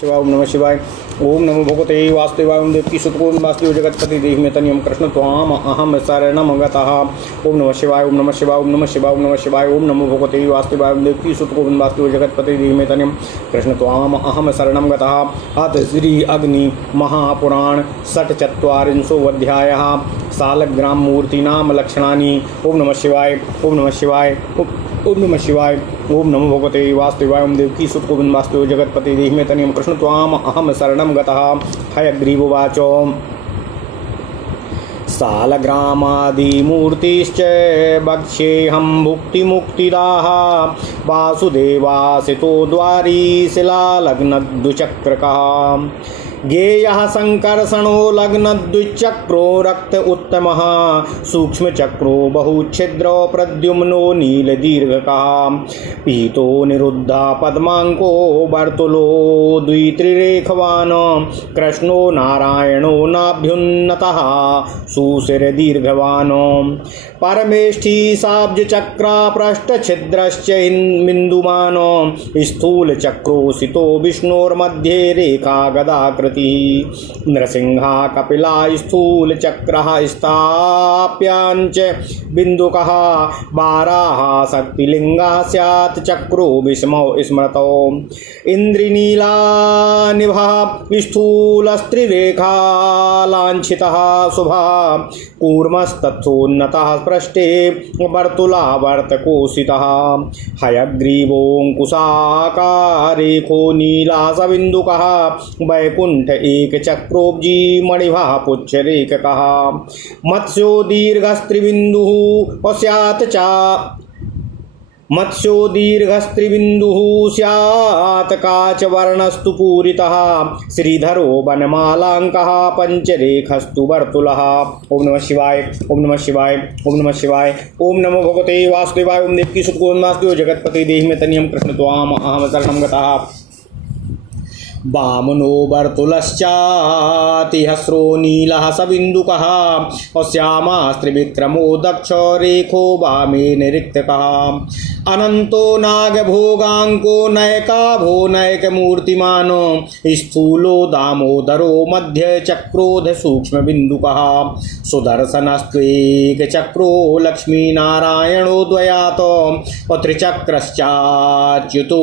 शिवाय ओम नमः शिवाय ओम नमो भगवते वासुदेवाय ओम देवकी सुतको वासुदेव जगतपति देहि में तनियम कृष्ण त्वाम अहम शरणम गतः ओम नमः शिवाय ओम नमः शिवाय ओम नमः शिवाय ओम नमः शिवाय ओम नमो भगवते वासुदेवाय ओम देवकी सुतको वासुदेव जगतपति देहि में तनियम कृष्ण त्वाम अहम शरणम गतः अथ श्री अग्नि महापुराण षट्चत्वारिंशोऽध्यायः सालग्राम मूर्तीनाम लक्षणानि ओम नमः शिवाय ओम नमः शिवाय ओम नमः शिवाय ओम नमो भगवते वासुदेवाय ओम देवकी सुतगोविंद वासुदेव जगतपति देहि में तनियम कृष्ण त्वाम अहम शरणं गतः हयग्रीवोवाच सालग्रामादिमूर्तिश्च वक्ष्येऽहं भुक्तिमुक्तिदाः वासुदेवासितो द्वारी शिलालग्नद्विचक्रकः गेयः संकर्षणो लग्नद्विचक्रो रक्त उत्तमः सूक्ष्मचक्रो बहुच्छिद्रो प्रद्युम्नो नीलदीर्घकः पीतो निरुद्धा पद्माङ्को वर्तुलो द्वित्रिरेखवान् कृष्णो नारायणो नाभ्युन्नतः सुशिरदीर्घवान् परमेष्ठी साब्जचक्रा पृष्ठछिद्रश्च बिन्दुमान् स्थूलचक्रोसितो विष्णोर्मध्ये रेखा गदाकृतिः नृसिंहा कपिला स्थूलचक्रः स्थाप्याञ्च बिन्दुकः वाराः शक्तिलिङ्गः स्यात् चक्रो विस्मौ स्मृतौ इन्द्रनीलानिभः स्थूलस्त्रिरेखा लाञ्छितः शुभः कूर्मस्तथोन्नतः पृष्ठे वर्तुलावर्तकोषितः हयग्रीवोऽङ्कुशाकारेखो नीलासबिन्दुकः वैकुण्ठ एकचक्रोब्जी मणिभः पुच्छरेखकः मत्स्यो दीर्घस्त्रिबिन्दुः स्यात् च मत्स्यो दीर्घस्त्रिबिन्दुः स्यात् काचवर्णस्तु पूरितः श्रीधरो वनमालाङ्कः पञ्चरेखस्तु वर्तुलः ओम नमः शिवाय ओम नमः शिवाय ओम नमः शिवाय ओम नमो भगवते वासुदेवाय ओम देवकी सुतगोविंद वासुदेव जगतपति देहि में तनियम कृष्ण त्वाम अहम शरणं गतः वामनो वर्तुलश्चातिहस्रो नीलः सबिन्दुकः श्यामास्त्रिविक्रमो दक्ष रेखो वामे निरिक्तकः अनन्तो नागभोगाङ्को नयकाभो नयकमूर्तिमान् स्थूलो दामोदरो मध्यचक्रोध सूक्ष्मबिन्दुकः सुदर्शनस्त्वेकचक्रो लक्ष्मीनारायणो द्वयात् त्रिचक्रश्चाच्युतो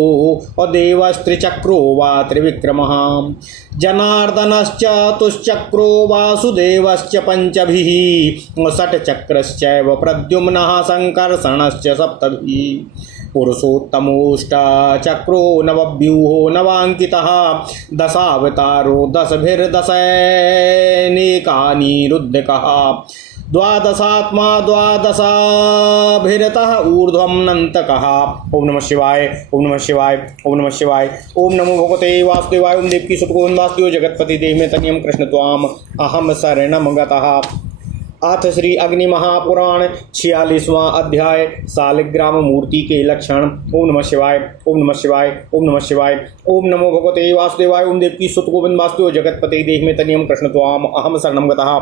देवस्त्रिचक्रो वा त्रिविक्रमः जनार्दनश्च तुश्चक्रो वासुदेवश्च पञ्चभिः षट्चक्रश्चैव प्रद्युम्नः संकर्षणश्च सप्तभिः पुरुषोत्तमोष्टचक्रो नवव्यूहो नवाङ्कितः दशावतारो दशभिर्दशैनेकानिरुद्धकः द्वादशात्मा द्वादशाभिरतः ऊर्ध्वं नन्तकः ओम नमः शिवाय ओम नमः शिवाय ओम नमः शिवाय ओम नमो भगवते वासुदेवाय ओम देवकी सुतगोविंद वासुदेव जगतपति देहि में तनियम कृष्ण त्वाम अहम शरणं गतः अथ श्री अग्नि महापुराण 46वां अध्याय सालिग्राम मूर्ति के लक्षण ओम नमः शिवाय ओम नमः शिवाय ओम नमः शिवाय ओम नमो भगवते वासुदेवाय ओम देवकी सुतगोविंद वासुदेव जगतपति देहि में तनियम कृष्ण त्वाम अहम शरणं गतः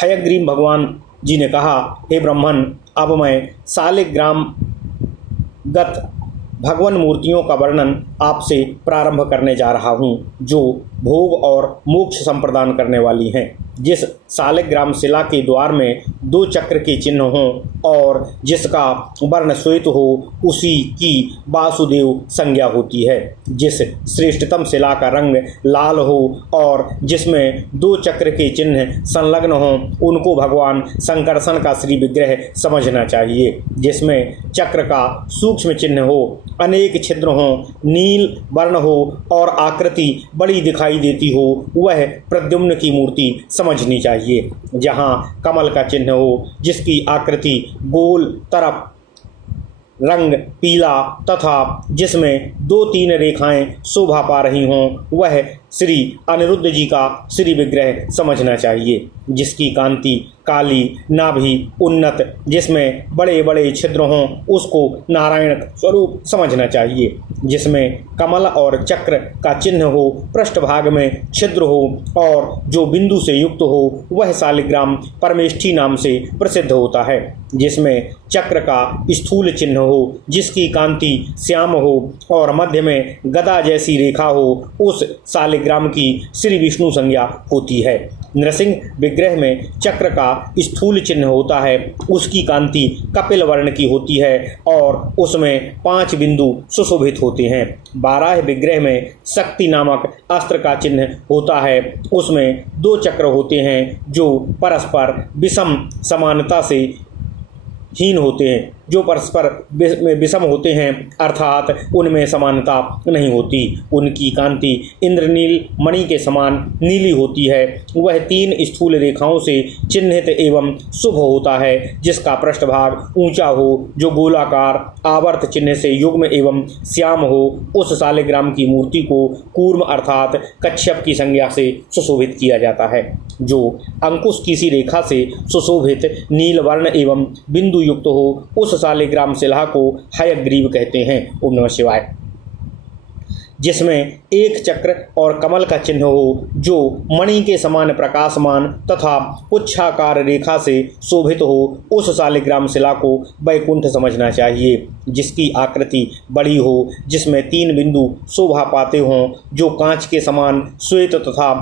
हयग्रीव भगवान जी ने कहा, हे ब्रह्मन, अब मैं सालिग्राम गत भगवान मूर्तियों का वर्णन आपसे प्रारंभ करने जा रहा हूँ, जो भोग और मोक्ष संप्रदान करने वाली हैं। जिस सालिग्राम शिला के द्वार में दो चक्र के चिन्ह हों और जिसका वर्ण श्वेत हो, उसी की वासुदेव संज्ञा होती है। जिस श्रेष्ठतम शिला का रंग लाल हो और जिसमें दो चक्र के चिन्ह संलग्न हों, उनको भगवान संकर्षण का श्री विग्रह समझना चाहिए। जिसमें चक्र का सूक्ष्म चिन्ह हो, अनेक छिद्र हों, नील वर्ण हो और आकृति बड़ी दिखाई देती हो, वह प्रद्युम्न की मूर्ति समझनी चाहिए। जहाँ कमल का चिन्ह हो, जिसकी आकृति गोल तरफ रंग पीला तथा जिसमें 2-3 रेखाएं शोभा पा रही हों, वह श्री अनिरुद्ध जी का श्री विग्रह समझना चाहिए। जिसकी कांति काली नाभि उन्नत जिसमें बड़े बड़े छिद्र हों उसको नारायण स्वरूप समझना चाहिए। जिसमें कमल और चक्र का चिन्ह हो, पृष्ठभाग में छिद्र हो और जो बिंदु से युक्त हो वह शालिग्राम परमेष्ठी नाम से प्रसिद्ध होता है। जिसमें चक्र का स्थूल चिन्ह हो, जिसकी कांति श्याम हो और मध्य में गदा जैसी रेखा हो, उस शालिग्राम की श्री विष्णु संज्ञा होती है। नृसिंह विग्रह में चक्र का स्थूल चिन्ह होता है, उसकी कांति कपिल वर्ण की होती है और उसमें 5 बिंदु सुशोभित होते हैं। बाराह विग्रह में शक्ति नामक अस्त्र का चिन्ह होता है, उसमें 2 चक्र होते हैं जो परस्पर विषम समानता से हीन होते हैं, जो परस्पर विषम होते हैं अर्थात उनमें समानता नहीं होती। उनकी कांति इंद्रनील मणि के समान नीली होती है। वह 3 स्थूल रेखाओं से चिन्हित एवं शुभ होता है, जिसका पृष्ठभाग ऊंचा हो, जो गोलाकार आवर्त चिन्ह से युग्म एवं श्याम हो। उस शालिग्राम की मूर्ति को कूर्म अर्थात कच्छप की संज्ञा से सुशोभित किया जाता है, जो अंकुश की सी रेखा से सुशोभित नील वर्ण एवं बिंदु युक्त हो। उस शालिग्राम शिला को हयग्रीव कहते हैं। ओम नमः शिवाय। जिसमें 1 चक्र और कमल का चिन्ह हो, जो मणि के समान प्रकाशमान तथा पुच्छाकार रेखा से शोभित हो, उस शालिग्राम शिला को वैकुंठ समझना चाहिए। जिसकी आकृति बड़ी हो, जिसमें 3 बिंदु शोभा पाते हों, जो कांच के समान श्वेत तथा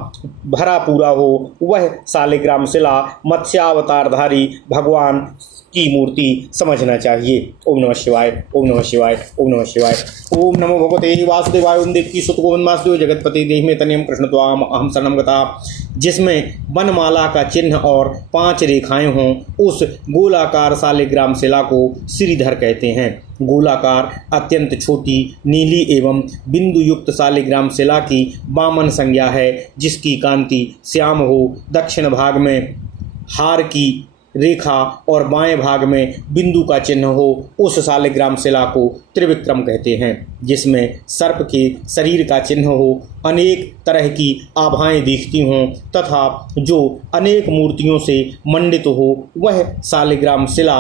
भरा पूरा हो, वह शालिग्राम शिला मत्स्यावतारधारी भगवान की मूर्ति समझना चाहिए। ओम नमः शिवाय, ओम नमः शिवाय, ओम नमः शिवाय। ओम नमो भगवते वासुदेवाय। ओम देवकी सुत गोविंद वासुदेव जगतपति देहि तनियम कृष्ण त्वाम अहम शरणम गता। जिसमें वनमाला का चिन्ह और 5 रेखाएं हों, उस गोलाकार शालिग्राम शिला को श्रीधर कहते हैं। गोलाकार अत्यंत छोटी नीली एवं बिंदु युक्त शालिग्राम शिला की वामन संज्ञा है, जिसकी कांति श्याम हो। दक्षिण भाग में हार की रेखा और बाएं भाग में बिंदु का चिन्ह हो, उस शालिग्राम शिला को त्रिविक्रम कहते हैं। जिसमें सर्प के शरीर का चिन्ह हो, अनेक तरह की आभाएं दिखती हों तथा जो अनेक मूर्तियों से मंडित हो, वह शालिग्राम शिला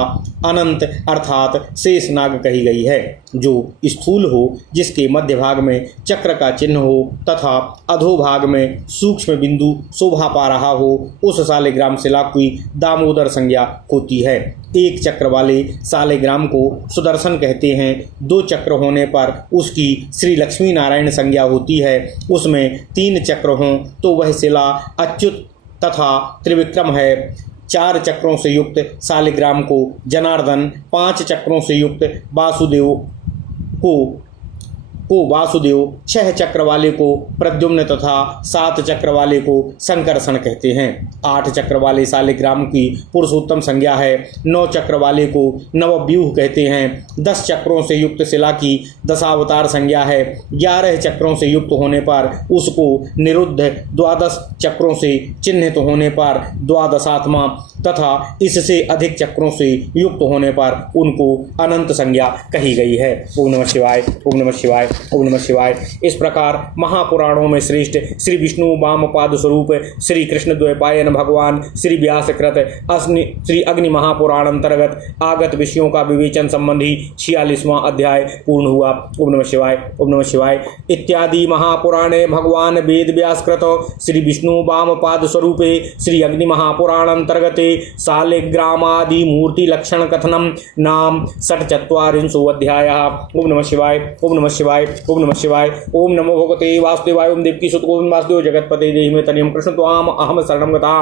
अनंत अर्थात शेषनाग कही गई है। जो स्थूल हो, जिसके मध्य भाग में चक्र का चिन्ह हो तथा अधोभाग में सूक्ष्म बिंदु शोभा पा रहा हो, उस शालिग्राम शिला की दामोदर संज्ञा होती है। 1 चक्र वाले शालिग्राम को सुदर्शन कहते हैं। 2 चक्र होने पर उसकी श्री लक्ष्मी नारायण संज्ञा होती है। उसमें 3 चक्र हों तो वह शिला अच्युत तथा त्रिविक्रम है। 4 चक्रों से युक्त शालिग्राम को जनार्दन, 5 चक्रों से युक्त वासुदेव को वासुदेव, 6 चक्र वाले को प्रद्युम्न तथा 7 चक्र वाले को संकर्षण कहते हैं। 8 चक्र वाले शालिग्राम की पुरुषोत्तम संज्ञा है। 9 चक्र वाले को नवव्यूह कहते हैं। 10 चक्रों से युक्त शिला की दशावतार संज्ञा है। 11 चक्रों से युक्त होने पर उसको निरुद्ध, 12 चक्रों से चिन्हित होने पर द्वादशात्मा तथा इससे अधिक चक्रों से युक्त होने पर उनको अनंत संज्ञा कही गई है। ओम नमः शिवाय, ओम नमः शिवाय, ओम नमः शिवाय। इस प्रकार महापुराणों में श्रेष्ठ श्री विष्णु वामपाद स्वरूप श्री कृष्ण द्वैपायन भगवान श्री व्यासकृत श्री अग्नि महापुराण अंतर्गत आगत विषयों का विवेचन संबंधी 46वां अध्याय पूर्ण हुआ। ओम नमः शिवाय, ओम नमः शिवाय। इत्यादि महापुराणे भगवान वेद व्यासकृत श्री विष्णु वामपाद स्वरूपे श्री अग्नि महापुराण अंतर्गते शालिग्रामादि मूर्ति लक्षण कथनम नाम 44 अध्यायः। ओम नमः शिवाय, ओम नमः शिवाय, ओम नमः शिवाय। ओम नमो भगवते वासुदेवाय। ओम देवकी सुत गोविंद वासुदेव जगतपते देहि तनियम कृष्ण त्वाम अहम शरणम गता।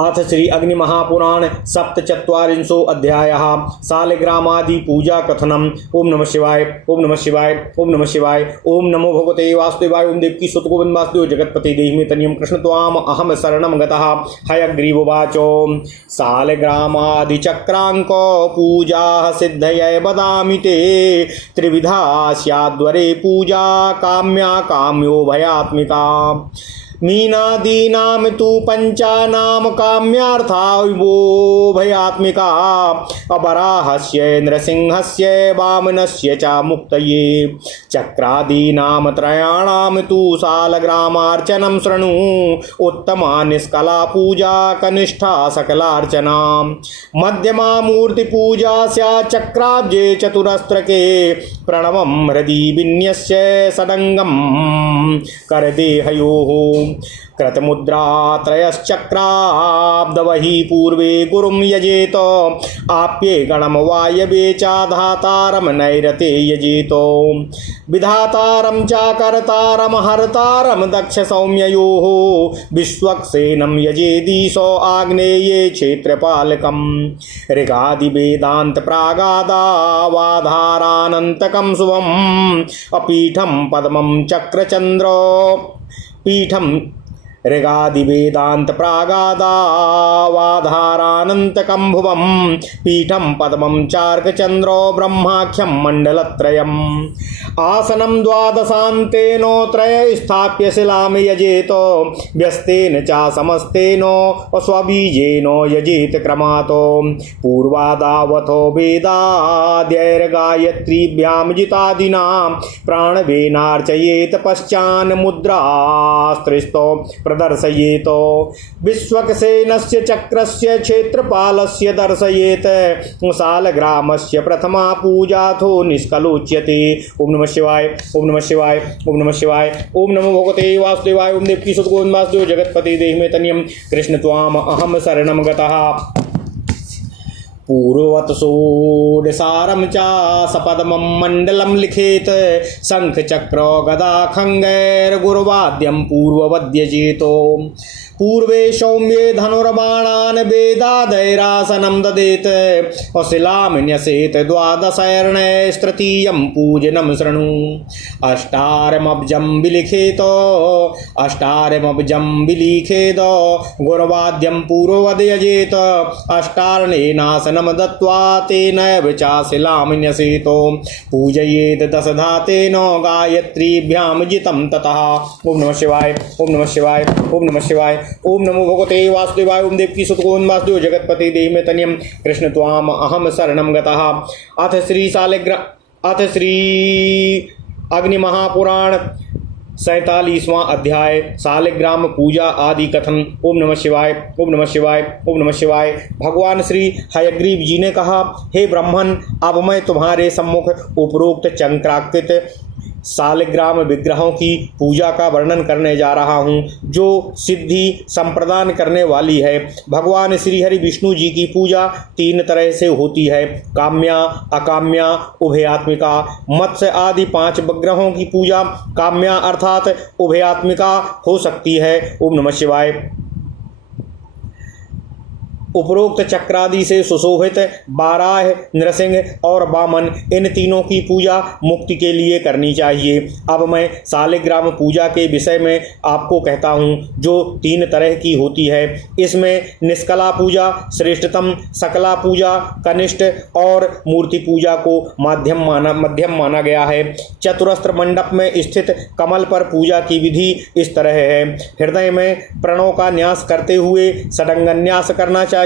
अथ श्री अग्नि महापुराण 47 अध्यायः शालिग्रामादि पूजा कथनम। ओम नमः शिवाय, ओम नमः शिवाय, ओम नमः शिवाय। ओम नमो भगवते वासुदेवाय। ओम देवकी सुत गोविंद वासुदेव जगतपते देहि तनियम कृष्ण त्वाम अहम शरणम गतः। हयग्रीवोवाचो शालिग्रामादि चक्रांको पूजा सिद्धये वदामि ते त्रिविधा स्याद्वरे पूजा काम्या काम्यो भयात्मिका। मीनादीनां तु पंचानां काम्यार्था भयात्मिका अबराहस्य नृसिंहस्य वामनस्य च मुक्तये चक्रादीनां त्रयाणां तु सालग्रामार्चनं शृणु उत्तमा निष्कला पूजा कनिष्ठा सकलार्चना मध्यमा मूर्ति पूजा स्या चक्राब्जे चतुरस्त्रके प्रणवं हृदि विन्यस्य षडंगम करदेहयोः कृतमुद्रा त्रयश्चक्राब्दवहि पूर्वे गुरुं यजेत आप्ये गणम वायवे चाधातारम नैरते यजेत विधातारम चाकर्तारम हर्तारम दक्ष सौम्ययोः विश्वक्सेनं यजेदीशो आग्नेये क्षेत्रपालकं ऋगादि वेदांत प्रागादावाधारानन्तकं शुभम् अपीठं पद्मं चक्रचंद्र पीठम ऋगादि वेदांत प्रागादावाधारानन्तकं भुवं पीठं पद्मं चार्कचंद्रो ब्रह्माख्यं मंडलत्रयम् आसनं द्वादशान्तेनो त्रय स्थाप्य शिलां यजेत व्यस्तेन च समस्तेन स्वबीजेन यजेत क्रमात् पूर्वादावथो वेदाद्यैर्गायत्रीभ्यां जितादिनां प्राणवेनार्चयेत पश्चान् मुद्रास्त्रिस्तो प्रदर्शयेत विश्वक्सेनस्य चक्रस्य क्षेत्रपालस्य दर्शयेत शालग्रामस्य प्रथमा पूजाथो निष्कलोच्यते। ओम नमः शिवाय ओम नमः शिवाय ओम नमः शिवाय ओम नमो भगवते वासुदेवाय ओम देवकी सुतगोविंद वासुदेव जगतपति देहि मे तनियम कृष्ण त्वाम अहम शरणं गतः पूर्ववत षोडशारं च सपद्मं मण्डलं लिखेत शंख चक्र गदा खंगैर्गुरुवाद्यं पूर्ववद्यजेत पूर्वे सौम्ये धनुर्बाणान् वेदादैरासनं ददेत शिलां न्यसेत द्वादशैर्णैस्तृतीयं पूजनं शृणु अष्टारमब्जं विलिखेत गुरुवाद्यं पूर्ववद्यजेत अष्टार्णेनासनं दत्त्वा तेनैव च शिलां न्यसेत पूजयेत दशधातेन गायत्रीभ्यां जितं ततः। ओम नमः शिवाय ओम नमः शिवाय ओम नमः शिवाय ओम नमो भगवते वासुदेवाय ओम देवकी सुतगोविंद वासुदेव जगतपति देहि मे तनियम कृष्ण त्वाम अहम शरणं गतः। अथ श्री अग्निमहापुराण 47वां अध्याय शालिग्राम पूजा आदि कथन। ओम नमः शिवाय ओम नमः शिवाय ओम नमः शिवाय। भगवान श्री हयग्रीव जी ने कहा, हे ब्राह्मण, अब मैं तुम्हारे सम्मुख उपरोक्त चक्राकृत शालिग्राम विग्रहों की पूजा का वर्णन करने जा रहा हूँ, जो सिद्धि संप्रदान करने वाली है। भगवान श्री हरि विष्णु जी की पूजा 3 तरह से होती है, काम्या, अकाम्या, उभयात्मिका। मत्स्य आदि 5 विग्रहों की पूजा काम्या अर्थात उभयात्मिका हो सकती है। ओम नमः शिवाय। उपरोक्त चक्रादि से सुशोभित बाराह, नृसिंह और वामन, इन तीनों की पूजा मुक्ति के लिए करनी चाहिए। अब मैं शालिग्राम पूजा के विषय में आपको कहता हूँ, जो 3 तरह की होती है। इसमें निष्कला पूजा श्रेष्ठतम, सकला पूजा कनिष्ठ और मूर्ति पूजा को मध्यम माना गया है। चतुरस्त्र मंडप में स्थित कमल पर पूजा की विधि इस तरह है। हृदय में प्रणव का न्यास करते हुए षडंगन्यास करना चाहिए,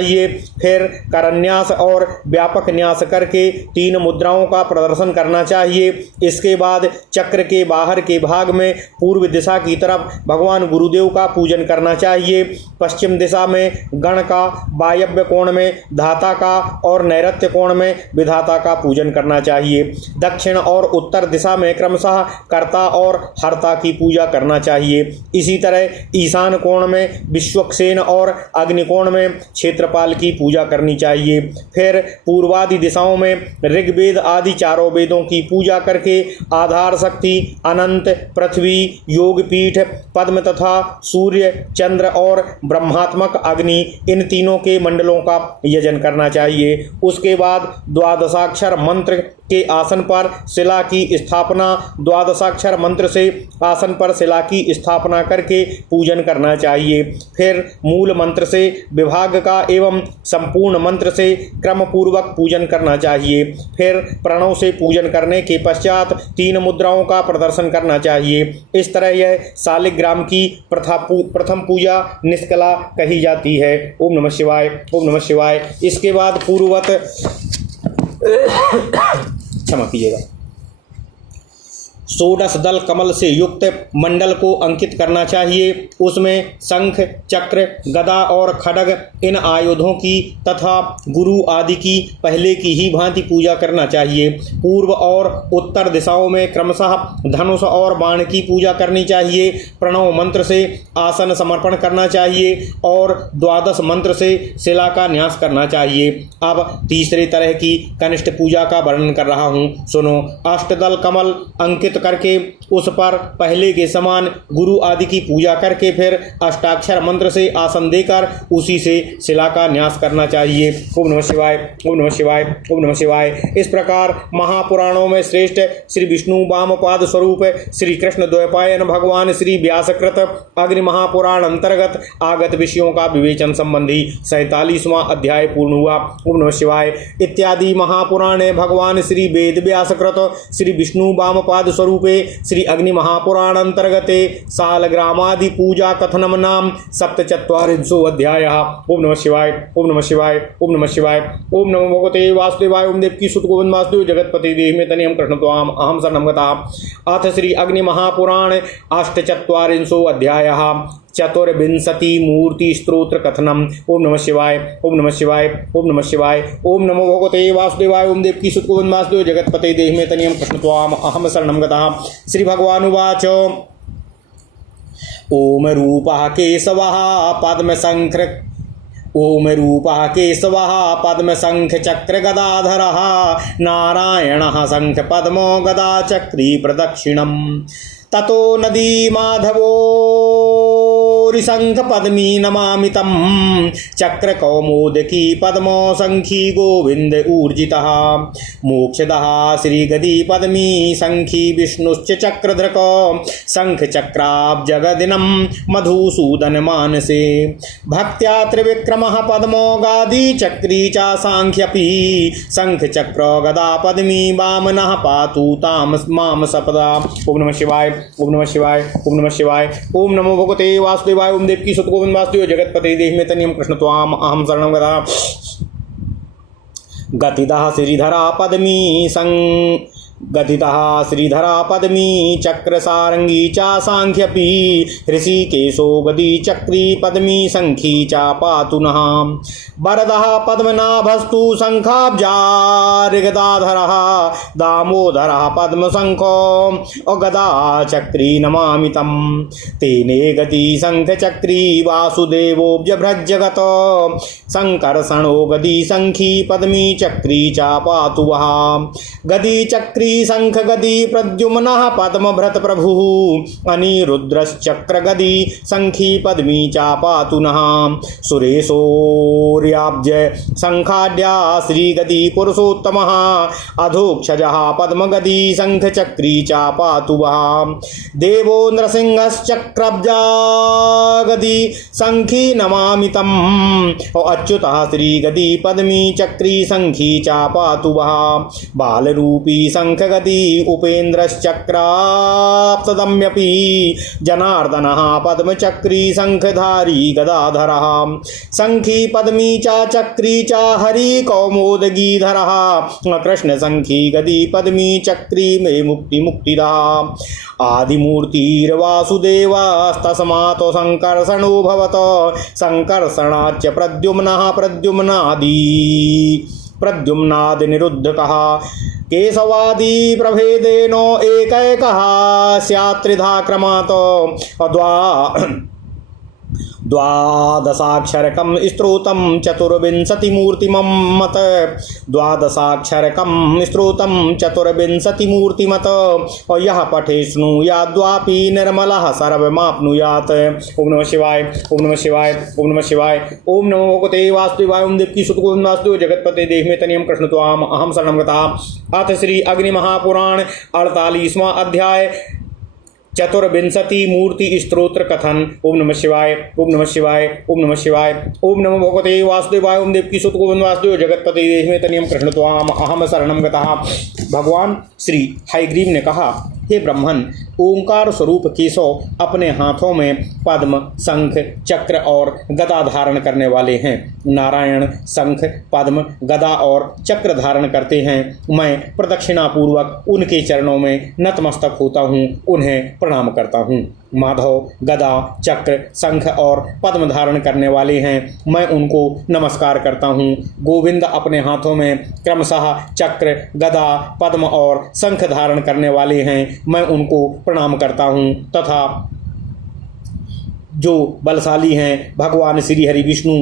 फिर करन्यास और व्यापक न्यास करके 3 मुद्राओं का प्रदर्शन करना चाहिए। इसके बाद चक्र के बाहर के भाग में पूर्व दिशा की तरफ भगवान गुरुदेव का पूजन करना चाहिए। पश्चिम दिशा में गण का, वायव्य कोण में धाता का और नैऋत्य कोण में विधाता का पूजन करना चाहिए। दक्षिण और उत्तर दिशा में क्रमशः कर्ता और हर्ता की पूजा करना चाहिए। इसी तरह ईशान कोण में विश्वक्सेन और अग्निकोण में क्षेत्रपाल की पूजा करनी चाहिए। फिर पूर्वादि दिशाओं में ऋग्वेद आदि 4 वेदों की पूजा करके आधार शक्ति, अनंत, पृथ्वी, योगपीठ, पद्म तथा सूर्य, चंद्र और ब्रह्मात्मक अग्नि, इन तीनों के मंडलों का यजन करना चाहिए। उसके बाद द्वादशाक्षर मंत्र के आसन पर शिला की स्थापना, द्वादशाक्षर मंत्र से आसन पर शिला की स्थापना करके पूजन करना चाहिए। फिर मूल मंत्र से, विभाग का एवं संपूर्ण मंत्र से क्रम पूर्वक पूजन करना चाहिए। फिर प्रणव से पूजन करने के पश्चात 3 मुद्राओं का प्रदर्शन करना चाहिए। इस तरह यह शालिग्राम की प्रथम पूजा निष्कला कही जाती है। ओम नमः शिवाय, ओम नमः शिवाय। इसके बाद पूर्ववत क्षमा कीजिएगा, षोडश दल कमल से युक्त मंडल को अंकित करना चाहिए। उसमें शंख, चक्र, गदा और खड्ग इन आयुधों की तथा गुरु आदि की पहले की ही भांति पूजा करना चाहिए। पूर्व और उत्तर दिशाओं में क्रमशः धनुष और बाण की पूजा करनी चाहिए। प्रणव मंत्र से आसन समर्पण करना चाहिए और द्वादश मंत्र से शिला का न्यास करना चाहिए। अब तीसरे तरह की कनिष्ठ पूजा का वर्णन कर रहा हूँ, सुनो। अष्टदल कमल अंकित करके उस पर पहले के समान गुरु आदि की पूजा करके फिर अष्टाक्षर मंत्र से आसन देकर उसी से शिला का न्यास करना चाहिए। ओम नमः शिवाय, ओम नमः शिवाय, ओम नमः शिवाय। इस प्रकार महापुराणों में श्रेष्ठ श्री विष्णु वामपाद स्वरूप श्री कृष्ण द्वैपायन भगवान श्री व्यासकृत अग्नि महापुराण अंतर्गत आगत विषयों का विवेचन संबंधी 47वां अध्याय पूर्ण हुआ। ओम नमः शिवाय। इत्यादि महापुराणे भगवान श्री वेद व्यासकृत श्री विष्णु वामपाद स्वरूपे श्री अग्नि महापुराण अंतर्गते शालग्रामादि पूजा कथनम नाम 47 अध्यायः। ओम नमः शिवाय, ओम नमः शिवाय, ओम नमः शिवाय। ओम नमो भगवते वासुदेवाय। ओम देवकी सुत गोविंद वासुदेव जगतपति देहि में तनियम कृष्ण त्वाम अहम शरणं गतः। अथ श्री अग्नि महापुराण 48 अध्यायः। चतुर्विंशति मूर्ति स्तोत्र कथनम। ओम नमः शिवाय, ओम नमः शिवाय, ओम नमः शिवाय। ओम नमो भगवते वासुदेवाय। ओम देवकी सुत गोविंद वासुदेव जगतपते देहि में तनियम कृष्ण त्वाम अहम शरणं गतः। श्री भगवानुवाच ओम रूपः केशवः पद्मशंख ओम रूपः केशवः पद्मशंख चक्र गदाधरः नारायणः शंख पद्मो गदा चक्री प्रदक्षिणम्। ततो नदी माधवो शंख पद्मी नमामितं चक्र कौमोदकी पद्मो शंखी गोविंद ऊर्जितः। मोक्षदः श्री गदी पद्मी शंखी विष्णुश्च चक्रधृक शंख चक्राब्जगदिनं मधुसूदन मानसे। भक्त्या त्रिविक्रमः पद्मो गादी चक्री च सांख्यपि शंख चक्र गदा पद्मी वामनः पातु ताम माम सपदा। ओम नमः शिवाय, ओम नमः शिवाय, ओम नमः शिवाय। ओम नमो भगवते वासुदेवाय। ओम देवकी सुत गोविंद वासुदेव जगतपते देहि में तनियम कृष्ण त्वाम अहम शरणं गतः। गतितः श्रीधरा पद्मी गतितः श्रीधरा पद्मी चक्र सारंगी च सांख्यपि ऋषिकेशो गदी चक्री पद्मी शंखी च पातु नः। वरदः पद्मनाभस्तु शंखाब्जारिगदाधरः दामोदरः पद्मशंखो गदा चक्री नमामितं। तेने गति शंख चक्री वासुदेवोऽब्जभ्रजगत संकर्षणो गदी शंखी पद्मी चक्री च पातु वः। गदी चक्री शंख गदी प्रद्युम्नः पद्मभृत प्रभुः अनिरुद्रश्चक्र गदी शंखी पद्मी च पातु नः। सुरेशोर्याब्ज शंखाढ्या श्रीगदी पुरुषोत्तमः अधोक्षजः पद्मगदी शंख चक्री च पातु वः। देवो नृसिंहश्चक्रब्जा गदी शंखी नमामितं अच्युतः श्रीगदी पद्मी चक्री शंखी च पातु वः। बालरूपी शंख गदी उपेन्द्रश्चक्राप्तदम्यपि जनार्दनः पद्मचक्री शंखधारी गदाधरः। शंखी पद्मी च चक्री च हरि कौमोदगीधरः कृष्ण शंखी गदी पद्मी चक्री मे मुक्ति मुक्तिदा। आदिमूर्तिर्वासुदेवस्तस्मात् संकर्षणो भवत संकर्षणाच्च प्रद्युम्नः प्रद्युम्नादिनिरुद्धकः। केशवादि प्रभेदेनो एकैकः स्यात् त्रिधा क्रमात् द्वादशाक्षरकं स्तोत्रं चतुर्विंशतिमूर्तिमत द्वादशाक्षरकं स्तोत्रं चतुर्विंशतिमूर्तिमत और यह पठे शृणुयाद्वापि निर्मलः सर्वमाप्नुयात्। ओम नमः शिवाय, ओम नमः शिवाय, ओम नमः शिवाय। ओम नमो भगवते वासुदेवाय। ओम देवकी सुत गोविंद वासुदेव जगतपते देह में तनियम कृष्ण त्वाम अहम शरणं गतः। अथ श्री अग्नि महापुराण 48वां अध्याय चतुर्विंशति मूर्ति स्तोत्र कथन। ओम नमः शिवाय, ओम नमः शिवाय, ओम नमः शिवाय। ओम नमो भगवते वासुदेवाय। ओम देवकी सुत गोविंद वासुदेव जगतपते देह में तनियम कृष्ण त्वाम अहम शरणं गतः। भगवान श्री हयग्रीव ने कहा, हे ब्रह्मन, ओंकार स्वरूप केशव अपने हाथों में पद्म, शंख, चक्र और गदा धारण करने वाले हैं। नारायण शंख, पद्म, गदा और चक्र धारण करते हैं। मैं प्रदक्षिणा पूर्वक उनके चरणों में नतमस्तक होता हूँ, उन्हें प्रणाम करता हूँ। माधव गदा, चक्र, शंख और पद्म धारण करने वाले हैं, मैं उनको नमस्कार करता हूँ। गोविंद अपने हाथों में क्रमशः चक्र, गदा, पद्म और शंख धारण करने वाले हैं, मैं उनको प्रणाम करता हूँ। तथा जो बलशाली हैं, भगवान श्री हरि विष्णु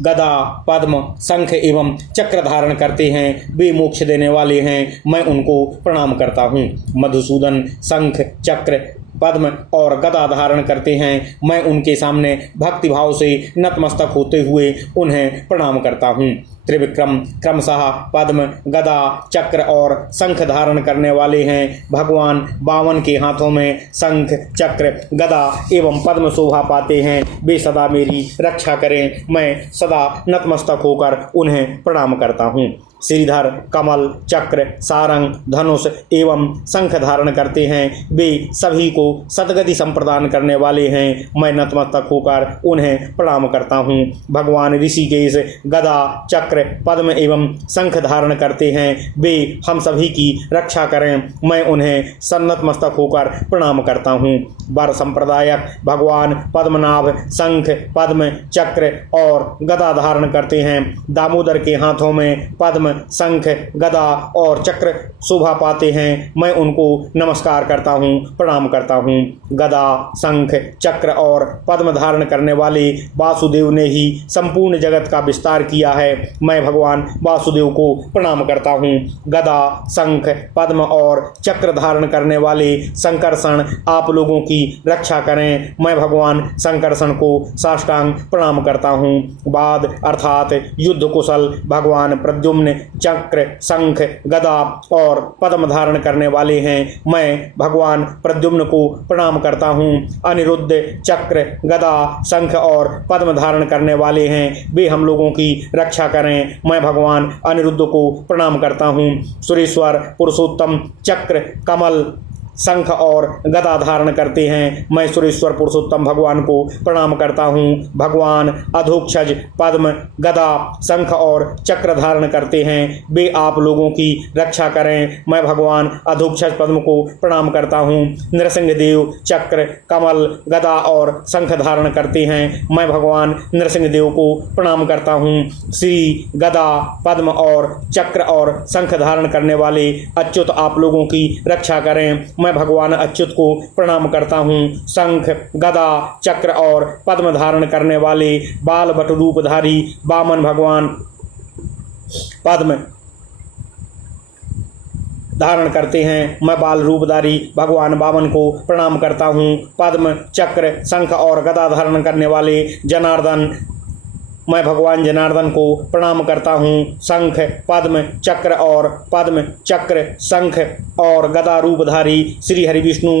गदा, पद्म, शंख एवं चक्र धारण करते हैं, वे मोक्ष देने वाले हैं, मैं उनको प्रणाम करता हूँ। मधुसूदन शंख, चक्र, पद्म और गदा धारण करते हैं, मैं उनके सामने भक्तिभाव से नतमस्तक होते हुए उन्हें प्रणाम करता हूँ। त्रिविक्रम क्रमशः पद्म, गदा, चक्र और शंख धारण करने वाले हैं, भगवान बावन के हाथों में शंख, चक्र, गदा एवं पद्म शोभा पाते हैं, वे सदा मेरी रक्षा करें, मैं सदा नतमस्तक होकर उन्हें प्रणाम करता हूँ। श्रीधर कमल, चक्र, सारंग, धनुष एवं शंख धारण करते हैं, वे सभी को सद्गति संप्रदान करने वाले हैं, मैं नतमस्तक होकर उन्हें प्रणाम करता हूँ। भगवान ऋषिकेश गदा, चक्र, पद्म एवं शंख धारण करते हैं, वे हम सभी की रक्षा करें, मैं उन्हें सन्नतमस्तक होकर प्रणाम करता हूँ। वर संप्रदायक भगवान पद्मनाभ शंख, पद्म, चक्र और गदा धारण करते हैं, दामोदर के हाथों में पद्म, शंख, गदा और चक्र शोभा पाते हैं, मैं उनको नमस्कार करता हूँ, प्रणाम करता हूँ। गदा, शंख, चक्र और पद्म धारण करने वाले वासुदेव ने ही संपूर्ण जगत का विस्तार किया है, मैं भगवान वासुदेव को प्रणाम करता हूँ। गदा, शंख, पद्म और चक्र धारण करने वाले शंकरषण आप लोगों की रक्षा करें, मैं भगवान शंकरषण को साष्टांग प्रणाम करता हूँ। बाद अर्थात युद्ध कुशल भगवान प्रद्युम्न चक्र, शंख, गदा और पद्म धारण करने वाले हैं, मैं भगवान प्रद्युम्न को प्रणाम करता हूँ। अनिरुद्ध चक्र, गदा, शंख और पद्म धारण करने वाले हैं, वे हम लोगों की रक्षा करें, मैं भगवान अनिरुद्ध को प्रणाम करता हूँ। सुरेश्वर पुरुषोत्तम चक्र, कमल, शंख और गदा धारण करते हैं, मैं सुरेश्वर पुरुषोत्तम भगवान को प्रणाम करता हूँ। भगवान अधोक्षज पद्म, गदा, शंख और चक्र धारण करते हैं, वे आप लोगों की रक्षा करें, मैं भगवान अधोक्षज पद्म को प्रणाम करता हूँ। नृसिंहदेव चक्र, कमल, गदा और शंख धारण करते हैं, मैं भगवान नृसिंहदेव को प्रणाम करता हूँ। श्री गदा, पद्म और चक्र और शंख धारण करने वाले अच्युत आप लोगों की रक्षा करें, मैं भगवान अच्युत को प्रणाम करता हूँ। शंख, गदा, चक्र और पद्म धारण करने वाले बाल भट रूपधारी वामन भगवान पद्म धारण करते हैं, मैं बाल रूपधारी भगवान वामन को प्रणाम करता हूँ। पद्म, चक्र, शंख और गदा धारण करने वाले जनार्दन, मैं भगवान जनार्दन को प्रणाम करता हूँ। शंख, पद्म, चक्र और पद्म, चक्र, शंख और गदा रूपधारी श्री हरि विष्णु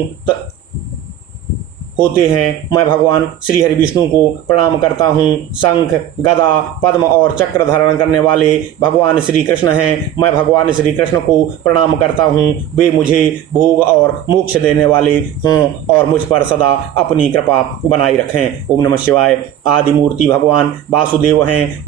होते हैं, मैं भगवान श्री हरि विष्णु को प्रणाम करता हूँ। शंख, गदा, पद्म और चक्र धारण करने वाले भगवान श्री कृष्ण हैं, मैं भगवान श्री कृष्ण को प्रणाम करता हूँ, वे मुझे भोग और मोक्ष देने वाले हों और मुझ पर सदा अपनी कृपा बनाई रखें। ओम नमः शिवाय। आदि मूर्ति भगवान वासुदेव हैं,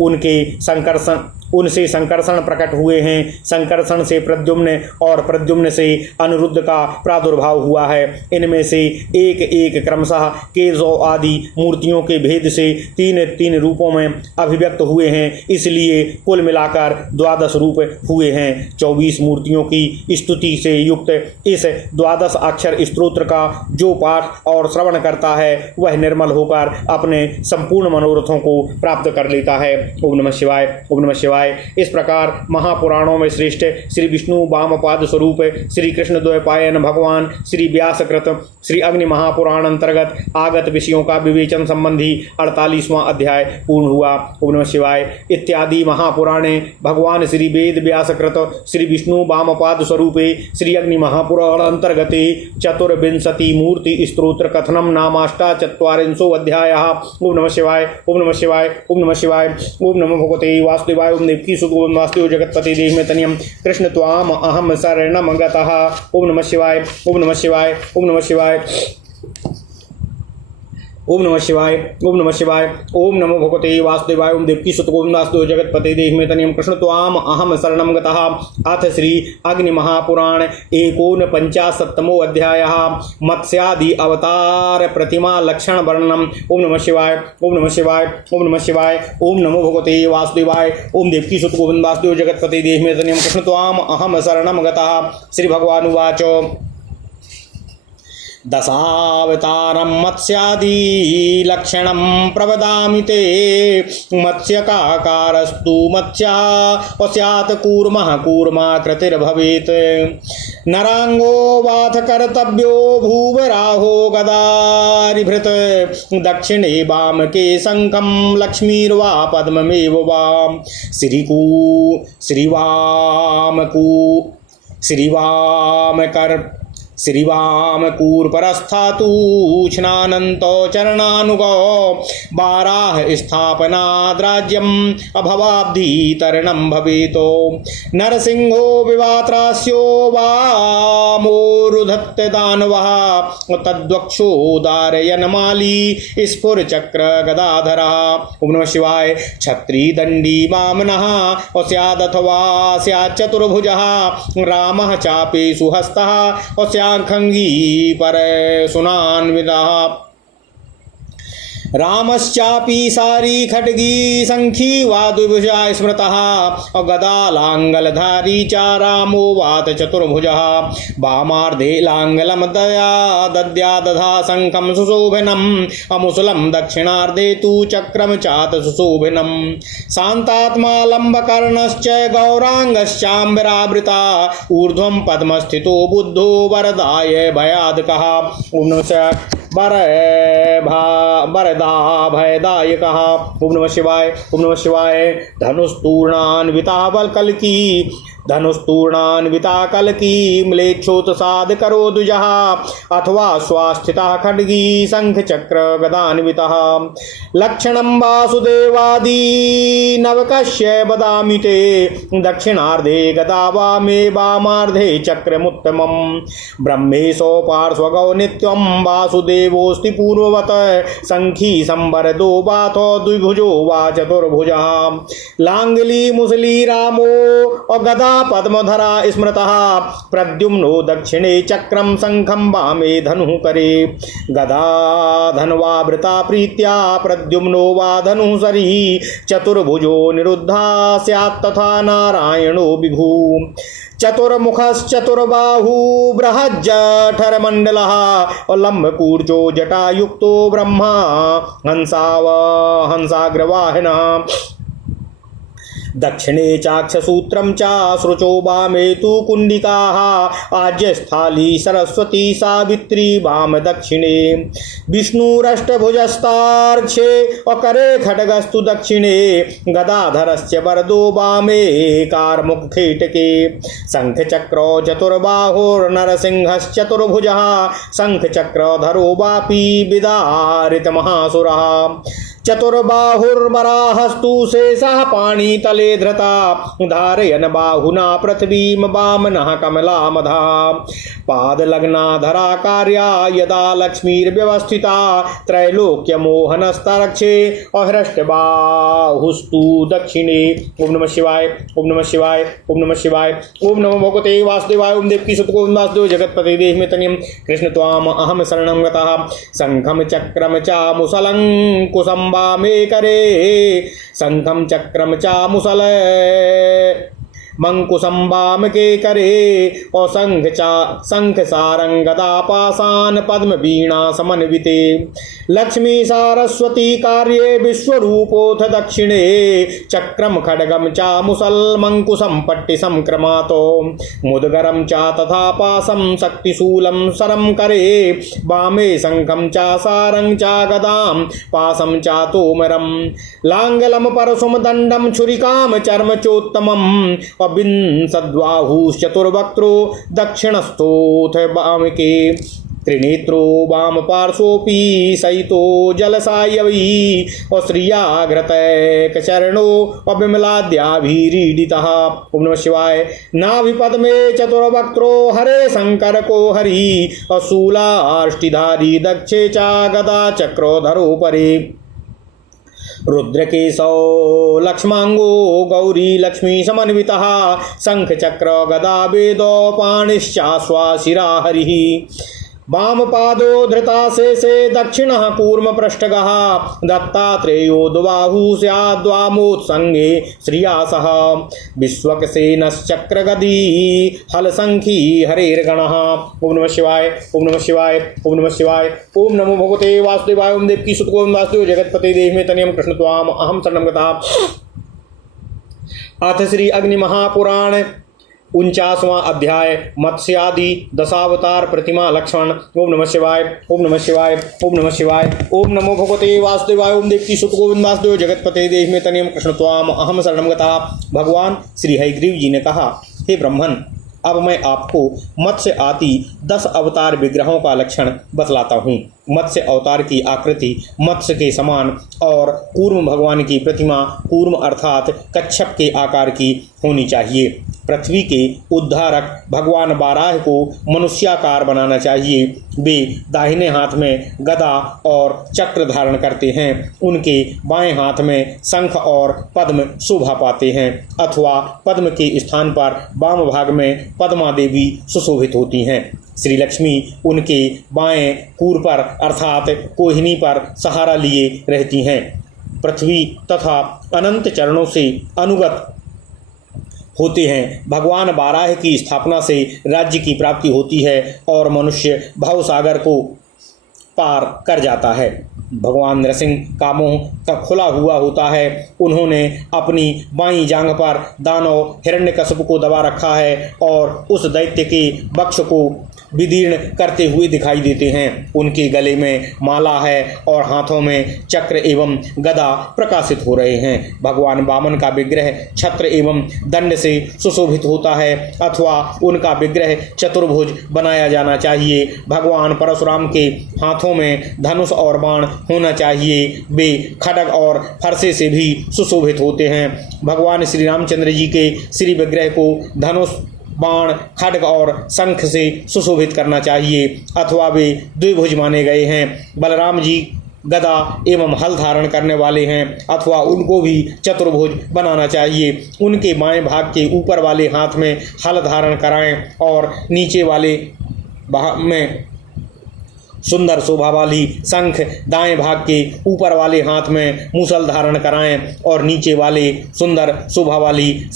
उनसे संकर्षण प्रकट हुए हैं। संकर्षण से प्रद्युम्न और प्रद्युम्न से अनिरुद्ध का प्रादुर्भाव हुआ है। इनमें से एक एक क्रमशः केशव आदि मूर्तियों के भेद से तीन तीन रूपों में अभिव्यक्त हुए हैं। इसलिए कुल मिलाकर 12 रूप हुए हैं। 24 मूर्तियों की स्तुति से युक्त इस 12 अक्षर स्तोत्र का जो पाठ और श्रवण करता है वह निर्मल होकर अपने संपूर्ण मनोरथों को प्राप्त कर लेता है। ओम नमः शिवाय, ओम नमः शिवाय। इस प्रकार महापुराणों में श्रेष्ठ श्री विष्णु वामपाद स्वरूप श्री कृष्ण द्वैपायन भगवान श्री व्यासकृत श्री अग्नि महापुराण अंतर्गत आगत विषयों का विवेचन संबंधी 48वां अध्याय पूर्ण हुआ। ओम नमः शिवाय। इत्यादि महापुराणे भगवान श्री वेद व्यासकृत श्री विष्णु वामपाद स्वरूपे श्री अग्नि महापुराण अंतर्गते चतुर्विंशति मूर्ति स्तोत्र कथनम नामाष्टाचत्वारिंशो अध्यायः। ओम नमः शिवाय, ओम नमः शिवाय, ओम नमः शिवाय। ओम नमो भगवते वासुदेवाय। ओम देवकी सुत वासुदेव जगत्पति देहमेतनियं कृष्ण त्वाम अहम शरणं गतः। ओम नमः शिवाय, ओम नमः शिवाय, ओम नमः शिवाय। ओम नमः शिवाय, ओम नमः शिवाय। ओम नमो भगवते वासुदेवाय। ओम देवकी सुत वासुदेव जगत्पते देहमेतनियं कृष्ण त्वाम अहम शरणं गतः। अथ श्री अग्नि महापुराण 49वां अध्यायः मत्स्यादि अवतार प्रतिमा लक्षण वर्णनम। ओम नमः शिवाय, ओम नमः शिवाय, ओम नमः शिवाय। ओम नमो भगवते वासुदेवाय। ओम देवकी सुत वासुदेव जगत्पते देहमेतनियं कृष्ण त्वाम अहम शरणं गतः। श्री भगवान् उवाच दशावतारं मत्स्यादि लक्षणं प्रवदामि ते मत्स्यकाकारस्तु मत्स्या स्यात् कूर्मः कूर्माकृतिर्भवेत् नरांगो वाथ कर्तव्यो भूवराहो गदारिभृत दक्षिणे वामके शंखं लक्ष्मीर्वा पद्ममेव वा श्रीवामकूर्परस्थातु उष्णानन्तो चरणानुगो बाराह स्थापनाद्राज्यम् अभवाब्धितरणं भवेतो नरसिंहो विवात्रास्यो वामोरुधत्त दानवः तद्वक्षोदारयन्माली स्फुरचक्र गदाधरः। ओम नमः शिवाय। क्षत्रिदण्डी वामनः स्यादथवा स्यात् चतुर्भुजः रामः चापि सुहस्तः स्याखंगी पर सुनान्वितः रामश्चापि सारी खड्गी शंखी वा द्विभुजा स्मृतः गदा लांगलधारी च रामो वात चतुर्भुजः वामार्धे लांगलम दद्या शंखं सुशोभिनम् अमुसलं दक्षिणार्धे तु चक्रम चात सुशोभिनम् शान्तात्मा लंबकर्णश्च गौरांगश्चाम्बरावृता ऊर्ध्वं पद्मस्थितो बुद्धो वरदाय भयादकः। ओम नमः वरदा भयदायकः। ओम नमः शिवाय, ओम नमः शिवाय। धनुस्तूर्णान्विता कलकी म्लेच्छोत्साद करो द्विजः अथवा स्वास्थिता खड्गी शंख चक्र गदान्वितः लक्षणं वासुदेवादि नवकस्य वदामि ते दक्षिणार्धे गदा वामे वामार्धे चक्रमुत्तमम् ब्रह्मेशो पार्श्वगौ नित्यं वासुदेवोऽस्ति पूर्ववत् शंखी संवरदो वातो द्विभुजो वा चतुर्भुजः लांगली मुसली रामो गदा पद्मधरा स्मृतः प्रद्युम्नो दक्षिणे चक्रं शंखं वामे धनुः करे गदा धन्वावृता प्रीत्या प्रद्युम्नो वा धनुसरी चतुर्भुजो निरुद्धा स्यात् तथा नारायणो विभु चतुर्मुखश्चतुर्बाहु बृहज्जठरमण्डलः लम्बकूर्जो जटायुक्तो ब्रह्मा हंसाग्रवाहनः दक्षिणे चाक्षसूत्रं च श्रुचो वामे तु कुंडिकाः आज्यस्थाली सरस्वती सावित्री वाम दक्षिणे विष्णुरष्टभुजस्तार्क्षे अकरे खड्गस्तु दक्षिणे गदाधरस्य वरदो वामे कार्मुकखेटके शंखचक्रो चतुर्बाहुर्नरसिंहश्चतुर्भुजः शंखचक्रधरो वापि विदारितमहासुरः चतुर्बाहुर्वराहस्तु शेषः पाणितले धृता धारयन् बाहुना पृथ्वीं वामनः कमलामधा पादलग्नाधरा कार्या यदा लक्ष्मीर्व्यवस्थिता त्रैलोक्यमोहनस्तरक्षे अहृष्टबाहुस्तु दक्षिणे। ओम नमः शिवाय, ओम नमः शिवाय, ओम नमः शिवाय, ओम नमो भगवते वासुदेवाय। ओम देवकी सुत गोविंद वासुदेव जगतपते देहि तनियम कृष्ण त्वाम अहम शरणं गतः। शंखं चक्रम चामुसलं कुशं वामे करे शंखं चक्रम चामुसल मंकुशं वाम के करे और शंख सारंग गदा पाशान पद्म वीणा समन्विते। लक्ष्मी सरस्वती कार्ये विश्वरूपोऽथ दक्षिणे चक्रम खड्गम चा मुसल मंकुशं पट्टिसं क्रमातो मुदगरं चा तथा पाशं शक्तिशूलं सरं करे वामे शंखं चा सारं चा गदां पाशं चा तोमरं लांगलम परशुम दंडम छुरिकाम चर्म चोत्तमं विंशद्बाहुश्चतुर्वक्त्रो दक्षिणस्थोऽथ वामके त्रिनेत्रो वाम पार्श्वोऽपि सहितो जलसायवी और श्रियाग्रतैकचरणो अविमलाद्याभिरीडितः। ओम नमः शिवाय। नाभिपद में चतुर्वक्त्रो हरे शंकर को हरि और शूलाष्टिधारी दक्षे चा गदा चक्रोधरो परे रुद्रकेशो लक्ष्मांगो गौरी लक्ष्मी समन्वितः शंख चक्र गदा वेदो पाणिश्चाश्वाशिरा हरिः वाम पादो धृता शेषे दक्षिणः कूर्म पृष्ठगः दत्तात्रेयो द्वाहु स्याद्वामोत्संगे श्रियासः विश्वक्सेनश्चक्रगदी हलसंखी हरेर्गणः। ओम नमः शिवाय, ओम नमः शिवाय, ओम नमः शिवाय, ओम नमो भगवते वासुदेवाय। ओम देवकी सुत गोविंद वासुदेव जगतपते देहि मे तनियम कृष्ण त्वाम अहम शरणं गतः। अथ श्री अग्नि महापुराण 49वां अध्याय मत्स्यादि दशावतार प्रतिमा लक्ष्मण। ओम नमः शिवाय, ओम नमः शिवाय, ओम नमः शिवाय, ओम नमो भगवते वासुदेवाय। ओम देवकी सुत गोविंद वासुदेव जगतपते देहि मे तनियम कृष्ण त्वाम अहम शरणं गतः। भगवान श्री हयग्रीव जी ने कहा, हे ब्राह्मण, अब मैं आपको मत्स्य आदि 10 अवतार विग्रहों का लक्षण बतलाता हूँ। मत्स्य अवतार की आकृति मत्स्य के समान और कूर्म भगवान की प्रतिमा कूर्म अर्थात कच्छप के आकार की होनी चाहिए। पृथ्वी के उद्धारक भगवान बाराह को मनुष्याकार बनाना चाहिए। वे दाहिने हाथ में गदा और चक्र धारण करते हैं। उनके बाएं हाथ में शंख और पद्म शोभा पाते हैं, अथवा पद्म के स्थान पर वाम भाग में पद्मा देवी सुशोभित होती हैं। श्री लक्ष्मी उनके बाएं कूर पर अर्थात कोहिनी पर सहारा लिए रहती हैं। पृथ्वी तथा अनंत चरणों से अनुगत होते हैं। भगवान बाराह की स्थापना से राज्य की प्राप्ति होती है और मनुष्य भवसागर को पार कर जाता है। भगवान नरसिंह का मुंह का खुला हुआ होता है। उन्होंने अपनी बाईं जांघ पर दानव हिरण्यकश्यप को दबा रखा है और उस दैत्य के वक्ष को विदीर्ण करते हुए दिखाई देते हैं। उनके गले में माला है और हाथों में चक्र एवं गदा प्रकाशित हो रहे हैं। भगवान वामन का विग्रह छत्र एवं दंड से सुशोभित होता है, अथवा उनका विग्रह चतुर्भुज बनाया जाना चाहिए। भगवान परशुराम के हाथों में धनुष और बाण होना चाहिए। वे खड्ग और फरसे से भी सुशोभित होते हैं। भगवान श्री रामचंद्र जी के श्री विग्रह को धनुष, बाण, खड्ग और शंख से सुशोभित करना चाहिए, अथवा वे द्विभुज माने गए हैं। बलराम जी गदा एवं हल धारण करने वाले हैं, अथवा उनको भी चतुर्भुज बनाना चाहिए। उनके बाएं भाग के ऊपर वाले हाथ में हल धारण कराएं और नीचे वाले भाग में सुंदर शोभा वाली शंख, दाएं भाग के ऊपर वाले हाथ में मूसल धारण कराएं और नीचे वाले सुंदर शोभा वाली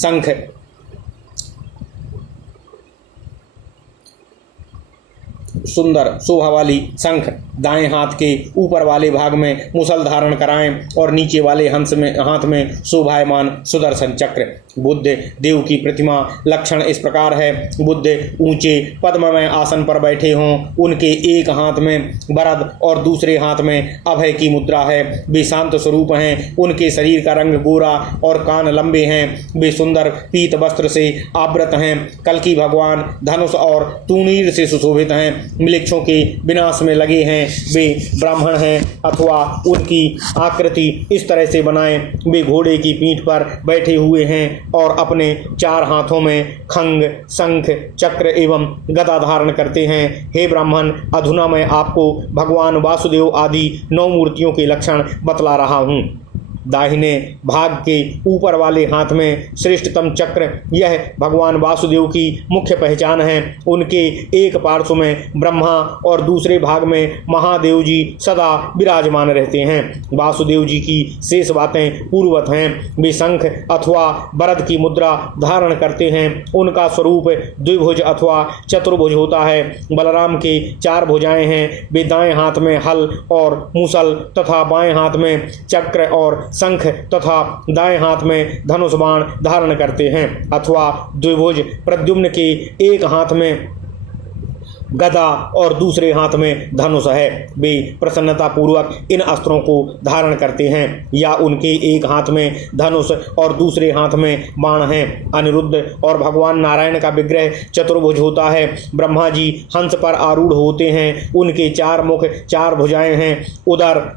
शंख दाएं हाथ के ऊपर वाले भाग में मुसल धारण कराएं और नीचे वाले हाथ में शोभायमान सुदर्शन चक्र। बुद्ध देव की प्रतिमा लक्षण इस प्रकार है। बुद्ध ऊंचे पद्ममय आसन पर बैठे हों, उनके एक हाथ में वरद और दूसरे हाथ में अभय की मुद्रा है। वे शांत स्वरूप हैं। उनके शरीर का रंग गोरा और कान लंबे हैं। वे सुंदर पीत वस्त्र से आवृत हैं। कल्कि भगवान धनुष और तूणीर से सुशोभित हैं। मिलेच्छों के विनाश में लगे हैं वे ब्राह्मण हैं, अथवा उनकी आकृति इस तरह से बनाएं वे घोड़े की पीठ पर बैठे हुए हैं और अपने 4 हाथों में खंग, शंख, चक्र एवं गदा धारण करते हैं। हे ब्राह्मण, अधुना मैं आपको भगवान वासुदेव आदि 9 मूर्तियों के लक्षण बतला रहा हूँ। दाहिने भाग के ऊपर वाले हाथ में श्रेष्ठतम चक्र, यह भगवान वासुदेव की मुख्य पहचान है। उनके एक पार्श्व में ब्रह्मा और दूसरे भाग में महादेव जी सदा विराजमान रहते हैं। वासुदेव जी की शेष बातें पूर्ववत हैं। वे शंख अथवा वरद की मुद्रा धारण करते हैं। उनका स्वरूप द्विभुज अथवा चतुर्भुज होता है। बलराम के 4 भुजाएं हैं। वे दाएं हाथ में हल और मूसल तथा बाएं हाथ में चक्र और शंख तथा दाएं हाथ में धनुष बाण धारण करते हैं, अथवा द्विभुज प्रद्युम्न के एक हाथ में गदा और दूसरे हाथ में धनुष है। वे प्रसन्नता पूर्वक इन अस्त्रों को धारण करते हैं, या उनके एक हाथ में धनुष और दूसरे हाथ में बाण है। अनिरुद्ध और भगवान नारायण का विग्रह चतुर्भुज होता है। ब्रह्मा जी हंस पर आरूढ़ होते हैं। उनके 4 मुख, 4 भुजाएं हैं। उदर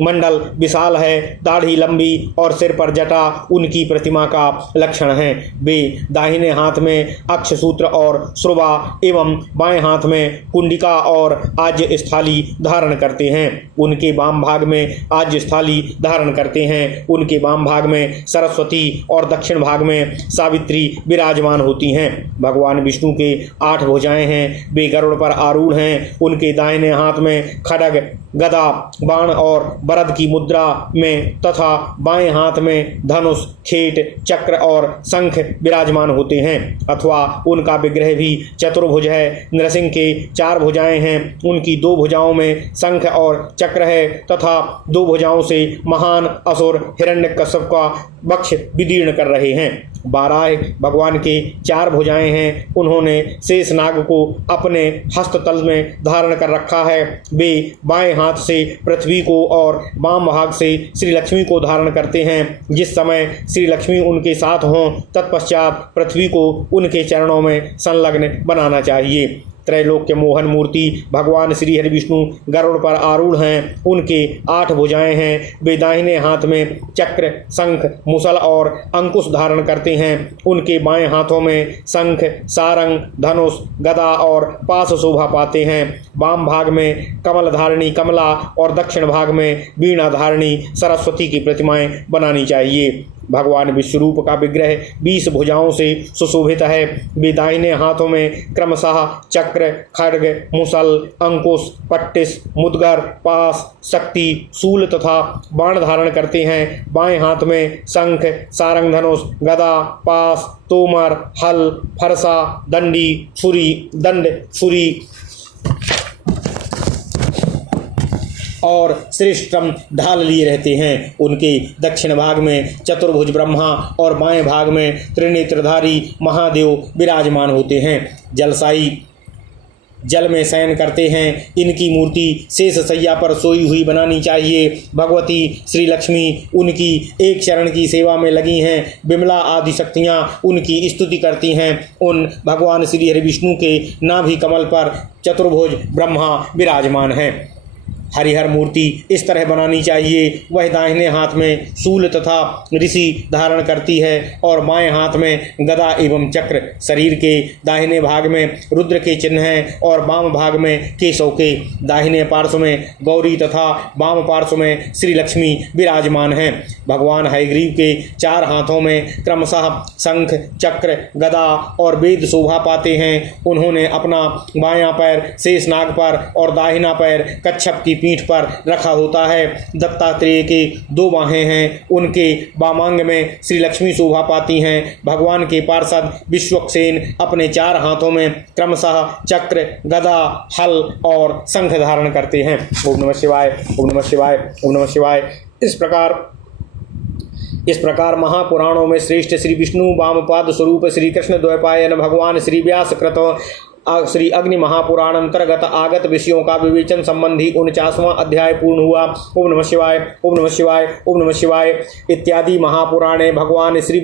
मंडल विशाल है, दाढ़ी लंबी और सिर पर जटा उनकी प्रतिमा का लक्षण है। वे दाहिने हाथ में अक्षसूत्र और श्रुवा एवं बाएं हाथ में कुंडिका और आज्य स्थाली धारण करते हैं। उनके वाम भाग में आज्य स्थाली धारण करते हैं। उनके वाम भाग में सरस्वती और दक्षिण भाग में सावित्री विराजमान होती हैं। भगवान विष्णु के 8 भुजाएं हैं। वे गरुड़ पर आरूढ़ हैं। उनके दाहिने हाथ में खड्ग, गदा, बाण और वरद की मुद्रा में तथा बाएं हाथ में धनुष, खेट, चक्र और शंख विराजमान होते हैं, अथवा उनका विग्रह भी चतुर्भुज है। नृसिंह के 4 भुजाएं हैं। उनकी 2 भुजाओं में शंख और चक्र है तथा 2 भुजाओं से महान असुर हिरण्यकश्यप का वक्ष विदीर्ण कर रहे हैं। बाराह भगवान के 4 भुजाएं हैं। उन्होंने शेषनाग को अपने हस्ततल में धारण कर रखा है। वे बाएं हाथ से पृथ्वी को और वाम भाग से श्री लक्ष्मी को धारण करते हैं। जिस समय श्री लक्ष्मी उनके साथ हों तत्पश्चात पृथ्वी को उनके चरणों में संलग्न बनाना चाहिए। त्रैलोक्य मोहन मूर्ति भगवान श्री हरि विष्णु गरुड़ पर आरूढ़ हैं। उनके 8 भुजाएं हैं। वे दाहिने हाथ में चक्र, शंख, मुसल और अंकुश धारण करते हैं। उनके बाएं हाथों में शंख, सारंग, धनुष, गदा और पाश शोभा पाते हैं। वाम भाग में कमल धारिणी कमला और दक्षिण भाग में वीणा धारिणी सरस्वती की प्रतिमाएं बनानी चाहिए। भगवान विश्वरूप का विग्रह 20 भुजाओं से सुशोभित है। वे दाहिने हाथों में क्रमशः चक्र, खड्ग, मुसल, अंकुश, पट्टिस, मुद्गर, पास, शक्ति, शूल तथा बाण धारण करते हैं। बाएं हाथ में शंख, सारंग, धनुष, गदा, पास, तोमर, हल, फरसा, दंडी, दंड, छुरी और श्रेष्ठतम ढाल लिए रहते हैं। उनके दक्षिण भाग में चतुर्भुज ब्रह्मा और बाएं भाग में त्रिनेत्रधारी महादेव विराजमान होते हैं। जलसाई जल में शयन करते हैं। इनकी मूर्ति शेष शैया पर सोई हुई बनानी चाहिए। भगवती श्री लक्ष्मी उनकी एक शरण की सेवा में लगी हैं। विमला आदि शक्तियाँ उनकी स्तुति करती हैं। उन भगवान श्री हरि विष्णु के नाभि कमल पर चतुर्भुज ब्रह्मा विराजमान हैं। हरिहर मूर्ति इस तरह बनानी चाहिए। वह दाहिने हाथ में शूल तथा ऋषि धारण करती है और बाएं हाथ में गदा एवं चक्र। शरीर के दाहिने भाग में रुद्र के चिन्ह हैं और वाम भाग में केशव के। दाहिने पार्श्व में गौरी तथा वाम पार्श्व में श्री लक्ष्मी विराजमान हैं। भगवान हयग्रीव के 4 हाथों में क्रमशः शंख, चक्र, गदा और वेद शोभा पाते हैं। उन्होंने अपना बायां पैर शेषनाग पर और दाहिना पैर कच्छप की पीठ पर रखा होता है। दत्तात्रेय के 2 बाहें हैं। उनके वामांग में श्री लक्ष्मी शोभा पाती हैं। भगवान के पार्षद विश्वक्सेन अपने 4 हाथों में क्रमशः चक्र, गदा, हल और शंख धारण करते हैं। ओम नमः शिवाय, ओम नमः शिवाय, ओम नमः शिवाय। इस प्रकार महापुराणों में श्रेष्ठ श्री विष्णु वामपाद स्वरूप श्री कृष्ण द्वैपायन भगवान श्री व्यास कृत श्री अग्नि महापुराण अंतर्गत आगत विषयों का विवेचन संबंधी 49वां अध्याय पूर्ण हुआ। ओम नमः शिवाय, ओम नमः शिवाय, ओम नमः शिवाय। इत्यादि महापुराणे भगवान श्री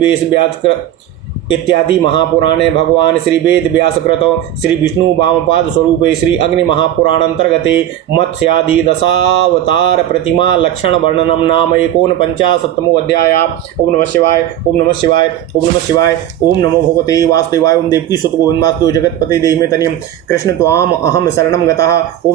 इत्यादि महापुराणे भगवान श्री वेद व्यासकृत श्री विष्णु वामपाद स्वरूपे श्री अग्नि महापुराण अंतर्गते मत्स्यादि दशावतार प्रतिमा लक्षण वर्णनम नाम 49तमो अध्याय। ओम नमः शिवाय, ओम नमः शिवाय, ओम नमः शिवाय, ओम नमो भगवते वासुदेवाय, ओम देवकी सुत गोविंद जगतपते देहि मे तनियम कृष्ण त्वाम अहम शरणम गतः। ओम